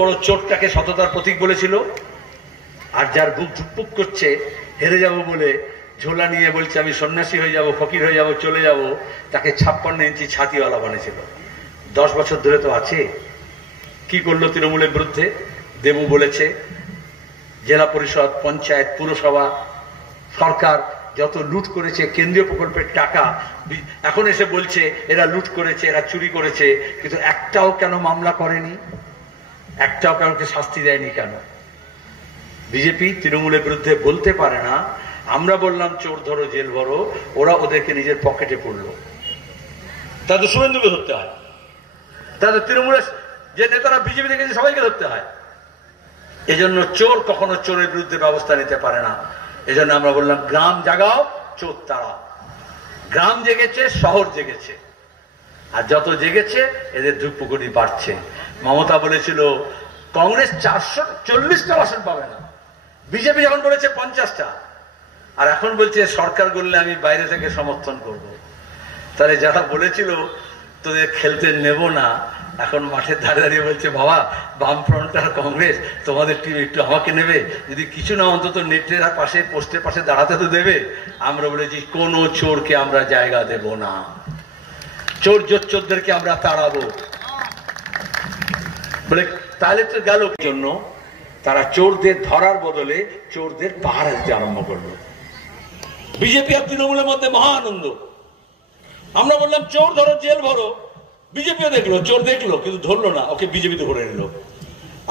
বড় চোরটাকে সততার প্রতীক বলেছিল, আর যার বুক ধুকপুক করছে হেরে যাব বলে ঝোলা নিয়ে বলছে আমি সন্ন্যাসী হয়ে যাব, ফকির হয়ে যাব, চলে যাব, তাকে 56 ইঞ্চি ছাতিওয়ালা বানিয়েছিল। 10 বছর ধরে তো আছে। কি করলো তৃণমূলের বিরুদ্ধে? দেবু বলেছে জেলা পরিষদ, পঞ্চায়েত, পুরসভা, সরকার যত লুট করেছে কেন্দ্রীয় প্রকল্পের টাকা, এখন এসে বলছে এরা লুট করেছে, এরা চুরি করেছে, কিন্তু একটাও কেন মামলা করেনি? একটাও কাউকে শাস্তি দেয়নি কেন? বিজেপি তৃণমূলের বিরুদ্ধে বলতে পারে না। আমরা বললাম চোর ধরো জেল ভরো, ওরা ওদেরকে নিজের পকেটে পড়লো। তাদের শুভেন্দুকে ধরতে হয়, তাদের তৃণমূলের যে নেতারা বিজেপি থেকে সবাইকে ধরতে হয়। এজন্য চোর কখনো চোরের বিরুদ্ধে ব্যবস্থা নিতে পারে না। এজন্য আমরা বললাম গ্রাম জাগাও, চোর তাড়াও। গ্রাম জেগেছে, শহর জেগেছে, আর যত জেগেছে এদের ধূপপুকুরি বাড়ছে। মমতা বলেছিল কংগ্রেস 440টা আসন পাবে না, বিজেপি যখন বলেছে 50টা, আর এখন বলছে সরকার করলে আমি বাইরে থেকে সমর্থন করব। তাহলে যারা বলেছিল তোদের খেলতে নেব না, এখন মাঠের ধারে দাঁড়িয়ে বলছে বাবা বামফ্রন্ট আর কংগ্রেস তোমাদের টিম একটু আমাকে নেবে, যদি কিছু না অন্তত নেটের পাশে পোস্টের পাশে দাঁড়াতে তো দেবে। আমরা বলেছি কোনো চোরকে আমরা জায়গা দেব না, চোর জোচ্চোরদেরকে আমরা তাড়াবো বলে। তাহলে তো গেল জন্য তারা চোরদের ধরার বদলে চোরদের পাহারা দিতে আরম্ভ করলো। বিজেপি আর তৃণমূলের মধ্যে মহা আনন্দ। আমরা বললাম চোর ধরো জেল ভরো, বিজেপিও দেখলো, চোর দেখলো কিন্তু ধরলো না, ওকে বিজেপিতে ভরে নিল।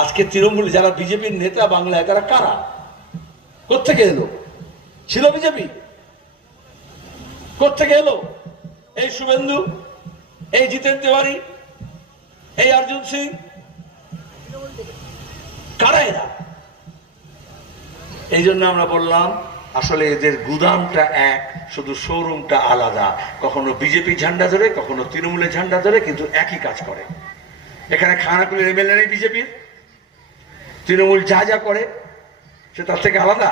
আজকে তৃণমূল যারা বিজেপির নেতা বাংলায়, তারা কারা? কোত্থেকে এলো? ছিল বিজেপি? কোত্থেকে এলো? এই শুভেন্দু, এই জিতেন তিওয়ারি, এই অর্জুন সিং, কারা এরা? এই জন্য আমরা বললাম আসলে এদের গুদামটা এক, শুধু শোরুমটা আলাদা। কখনো বিজেপি ঝান্ডা ধরে, কখনো তৃণমূলের ঝান্ডা ধরে, কিন্তু একই কাজ করে। এখানে খানাকুলের এমএলএ নেই বিজেপির, তৃণমূল যা যা করে সে তার থেকে আলাদা।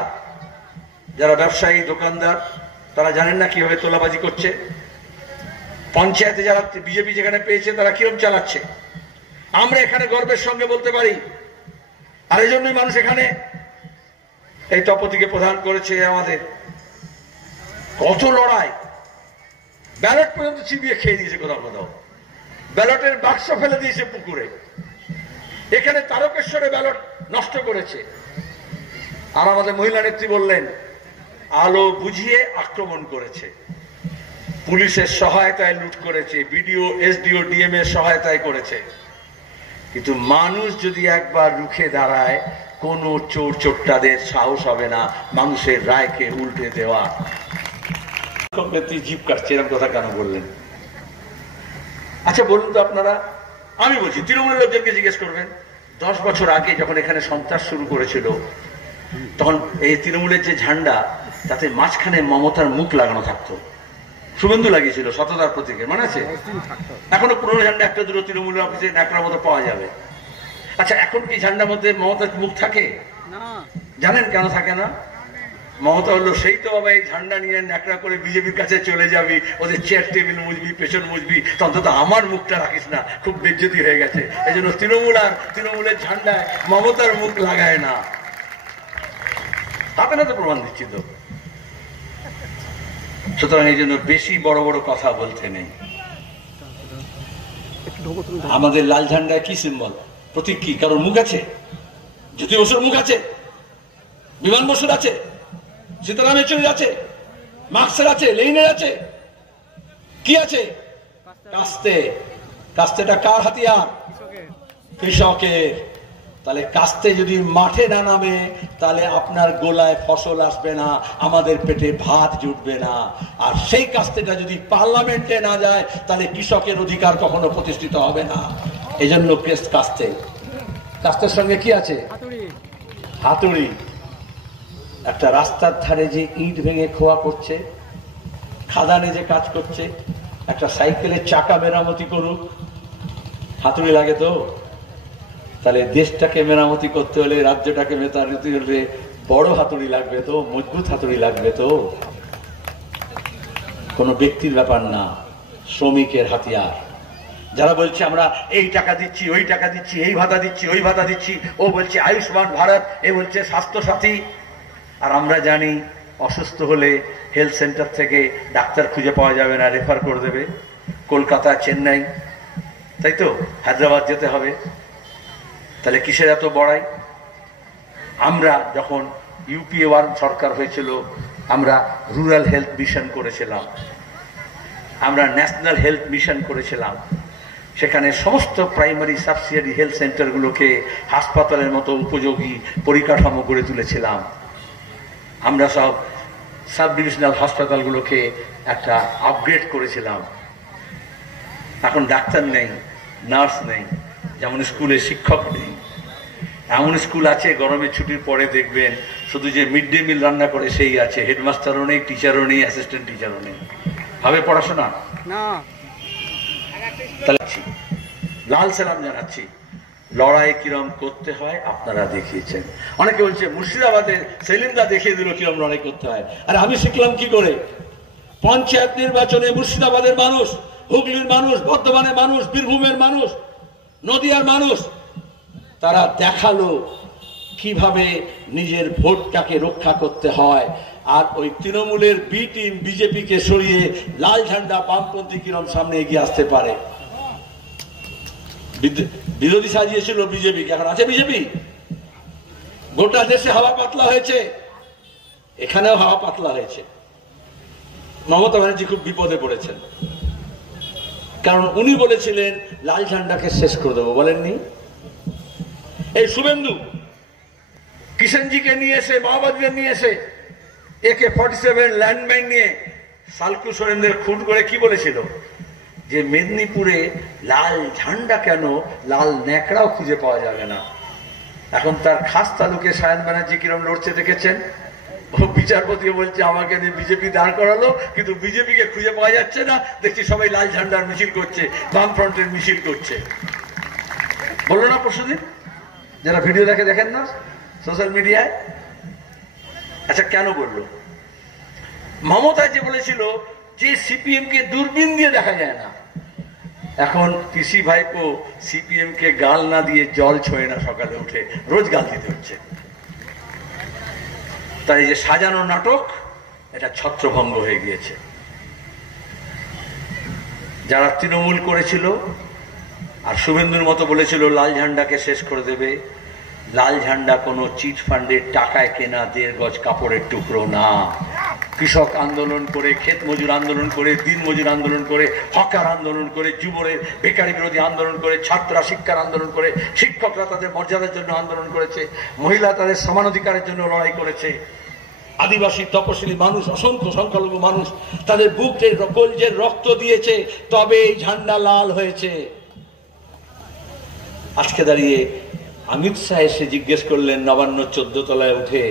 যারা ব্যবসায়ী দোকানদার তারা জানেন না কিভাবে তোলাবাজি করছে। পঞ্চায়েতে যারা বিজেপি যেখানে পেয়েছে তারা কিরকম চালাচ্ছে, আমরা এখানে গর্বের সঙ্গে বলতে পারি। আর এই জন্যই মানুষ এখানে এই তপতিকে প্রধান করেছে। আমাদের কত লড়াই, ব্যালট পর্যন্ত চিবিয়ে খেয়ে দিয়েছে, কোথাও কোথাও ব্যালটের বাক্স ফেলে দিয়েছে পুকুরে। এখানে তারকেশ্বরে ব্যালট নষ্ট করেছে। আর আমাদের মহিলা নেত্রী বললেন আলো বুঝিয়ে আক্রমণ করেছে, পুলিশের সহায়তায় লুট করেছে, বিডিও এসডিও ডিএম এর সহায়তায় করেছে। কিন্তু মানুষ যদি একবার রুখে দাঁড়ায়, কোন চোর চোরটাদের সাহস হবে না মানুষের রায়কে উল্টে দেওয়া। জীব কাটছে এরকম কথা কেন বললেন? আচ্ছা বলুন তো আপনারা, আমি বলছি তৃণমূলের লোকজনকে জিজ্ঞেস করবেন 10 বছর আগে যখন এখানে সন্ত্রাস শুরু করেছিল, তখন এই তৃণমূলের যে ঝান্ডা তাতে মাঝখানে মমতার মুখ লাগানো থাকতো, শুভেন্দু লাগিয়েছিল সততার প্রতীকে, মনে আছে? এখনো পুরোনো ঝান্ডা একটা দুটো তৃণমূলের অফিসে ন্যাকড়ার মতো পাওয়া যাবে। আচ্ছা এখন কি ঝান্ডার মধ্যে মমতার মুখ থাকে? জানেন কেন থাকে না? মমতা হলো সেই তো বাবা এই ঝান্ডা নিয়ে ন্যাকড়া করে বিজেপির কাছে চলে যাবি, ওদের চেয়ার টেবিল মুছবি, পেছন মুছবি, অন্তত আমার মুখটা রাখিস না, খুব বেজ্জতি হয়ে গেছে। এই জন্য তৃণমূল আর তৃণমূলের ঝান্ডায় মমতার মুখ লাগায় না। হাতে নাতে প্রমাণ দিচ্ছি তো। সুতরাং এই জন্য বেশি বড় বড় কথা বলতে নেই। আমাদের লাল ঝান্ডায় কি সিম্বল, প্রতীক কি? কারোর মুখ আছে? জ্যোতি বসুর মুখ আছে, বিমান বসুর আছে, সীতারাম ইয়েচুরির আছে, মার্কসের আছে, লেনিনের আছে, কি আছে? কাস্তে। কাস্তেটা কার হাতিয়ার? কৃষকের। তাহলে কাস্তে যদি মাঠে না নামে, তাহলে আপনার গোলায় ফসল আসবে না, আমাদের পেটে ভাত জুটবে না। আর সেই কাস্তেটা যদি পার্লামেন্টে না যায়, তাহলে কৃষকের অধিকার কখনো প্রতিষ্ঠিত হবে না। এই জন্য কাস্তে। কাস্তের সঙ্গে কি আছে? হাতুড়ি। একটা রাস্তার ধারে যে ইট ভেঙে খোয়া করছে, খাদানে যে কাজ করছে, একটা সাইকেলের চাকা মেরামতি করুক, হাতুড়ি লাগে তো? তাহলে দেশটাকে মেরামতি করতে হলে, রাজ্যটাকে মেরামতি হলে বড় হাতুড়ি লাগবে তো, মজবুত হাতুড়ি লাগবে তো। কোনো ব্যক্তির ব্যাপার না, শ্রমিকের হাতিয়ার। যারা বলছে আমরা এই টাকা দিচ্ছি, ওই টাকা দিচ্ছি, এই ভাতা দিচ্ছি, ওই ভাতা দিচ্ছি, ও বলছে আয়ুষ্মান ভারত, এ বলছে স্বাস্থ্য সাথী, আর আমরা জানি অসুস্থ হলে হেলথ সেন্টার থেকে ডাক্তার খুঁজে পাওয়া যাবে না, রেফার করে দেবে কলকাতা, চেন্নাই, তাই তো, হায়দ্রাবাদ যেতে হবে। তাহলে কিসের এত বড়াই? আমরা যখন ইউপিএ 1 সরকার হয়েছিল, আমরা রুরাল হেলথ মিশন করেছিলাম, আমরা ন্যাশনাল হেলথ মিশন করেছিলাম। সেখানে সমস্ত প্রাইমারি সাবসিডিয়ারি হেলথ সেন্টারগুলোকে হাসপাতালের মতো উপযোগী পরিকাঠামো গড়ে তুলেছিলাম। আমরা সব সাব ডিভিশনাল হাসপাতালগুলোকে একটা আপগ্রেড করেছিলাম। এখন ডাক্তার নেই, নার্স নেই, যেমন স্কুলে শিক্ষক নেই। এমন স্কুল আছে গরমের ছুটির পরে দেখবেন শুধু যে মিড ডে মিল রান্না করে সেই আছে, হেডমাস্টারও নেই, টিচারও নেই, অ্যাসিস্ট্যান্ট টিচারও নেই। হবে পড়াশোনা না। লাল সালাম জানাচ্ছি, লড়াই কিরম করতে হয় আপনারা দেখিয়েছেন। অনেকে বলছে মুর্শিদাবাদের সেলিমদা দেখিয়ে দিল কিরম লড়াই করতে হয়। আর আমি শিখলাম কি করে? পঞ্চায়েত নির্বাচনে মুর্শিদাবাদের মানুষ, হুগলির মানুষ, বর্ধমানের মানুষ, বীরভূমের মানুষ, নদিয়ার মানুষ, তারা দেখালো কিভাবে নিজের ভোটটাকে রক্ষা করতে হয়। আর ওই তৃণমূলের বি টিম বিজেপিকে সরিয়ে লাল ঝান্ডা বামপন্থী কিরম সামনে এগিয়ে আসতে পারে। বিরোধী সাজিয়েছিল বিজেপিকে, এখন আছে বিজেপি। গোটা দেশে হাওয়া পাতলা হয়েছে, এখানেও হাওয়া পাতলা হয়েছে। মমতা ব্যানার্জি খুব বিপদে পড়েছেন, কারণ উনি বলেছিলেন লাল ঝান্ডাকে শেষ করে দেবো, বলেননি? এই শুভেন্দু কিষেনজিকে নিয়ে এসে, মাওবাদীদের নিয়ে এসে AK-47 ল্যান্ডমাইন নিয়ে সালকু সোরেনদের খুন করে কি বলেছিল? যে মেদিনীপুরে লাল ঝান্ডা কেন, লাল ন্যাকড়াও খুঁজে পাওয়া যাবে না। এখন তার খাস তালুকে সায়ন ব্যানার্জি কিরম লড়ছে দেখেছেন? ও বিচারপতিও বলছে আমাকে নিয়ে বিজেপি দাঁড় করালো, কিন্তু বিজেপিকে খুঁজে পাওয়া যাচ্ছে না, দেখছি সবাই লাল ঝান্ডার মিছিল করছে, বামফ্রন্টের মিছিল করছে। বললো না পরশুদিন? যারা ভিডিও দেখেন না সোশ্যাল মিডিয়ায়। আচ্ছা, কেন বললো? মমতা যে বলেছিল যে সিপিএম কে দূরবীন দিয়ে দেখা যায় না, এখন পিসি ভাইপো সিপিএম কে গাল না দিয়ে জল ছোঁয় না, সকালে উঠে রোজ গাল দিতে হচ্ছে। তাই যে সাজানো নাটক, এটা ছত্রভঙ্গ হয়ে গিয়েছে। যারা তৃণমূল করেছিল আর শুভেন্দুর মতো বলেছিল লাল ঝান্ডাকে শেষ করে দেবে, লাল ঝান্ডা কোনো চিট ফান্ডের টাকায় কেনা 1.5 গজ কাপড়ের টুকরো না। কৃষক আন্দোলন করে, ক্ষেত মজুর আন্দোলন করে, দিন মজুর আন্দোলন করে, হকার আন্দোলন করে, যুবরের বেকারি বিরোধী আন্দোলন করে, ছাত্ররা শিক্ষার আন্দোলন করে, শিক্ষকরা তাদের মর্যাদার জন্য আন্দোলন করেছে, মহিলা তাদের সমান অধিকারের জন্য লড়াই করেছে, আদিবাসী তপশিলি মানুষ, অসংখ্য সংখ্যালঘু মানুষ তাদের বুকের কলজের রক্ত দিয়েছে, তবে এই ঝান্ডা লাল হয়েছে। আজকে দাঁড়িয়ে अमित शाह एसे जिज्ञेस करलें नवान्न 14 तलाय उठे,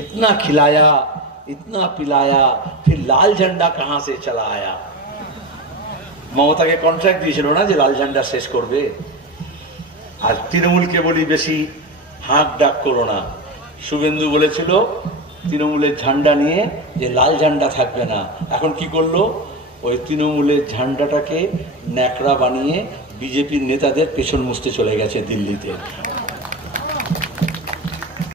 इतना खिलाया, इतना पिलाया, फिर लाल झंडा कहां से चला आया? ममता के कन्ट्रैक्ट दिएछिलो ना जे लाल झंडा शेष करबे। আর তৃণমূলকে বলি বেশি হাঁক ডাক করো না। শুভেন্দু বলেছিল তৃণমূলের ঝান্ডা নিয়ে যে লাল ঝান্ডা থাকবে না, এখন কি করলো? ওই তৃণমূলের ঝান্ডাটাকে ন্যাকড়া বানিয়ে বিজেপির নেতাদের পেছন মুছতে চলে গেছে দিল্লিতে।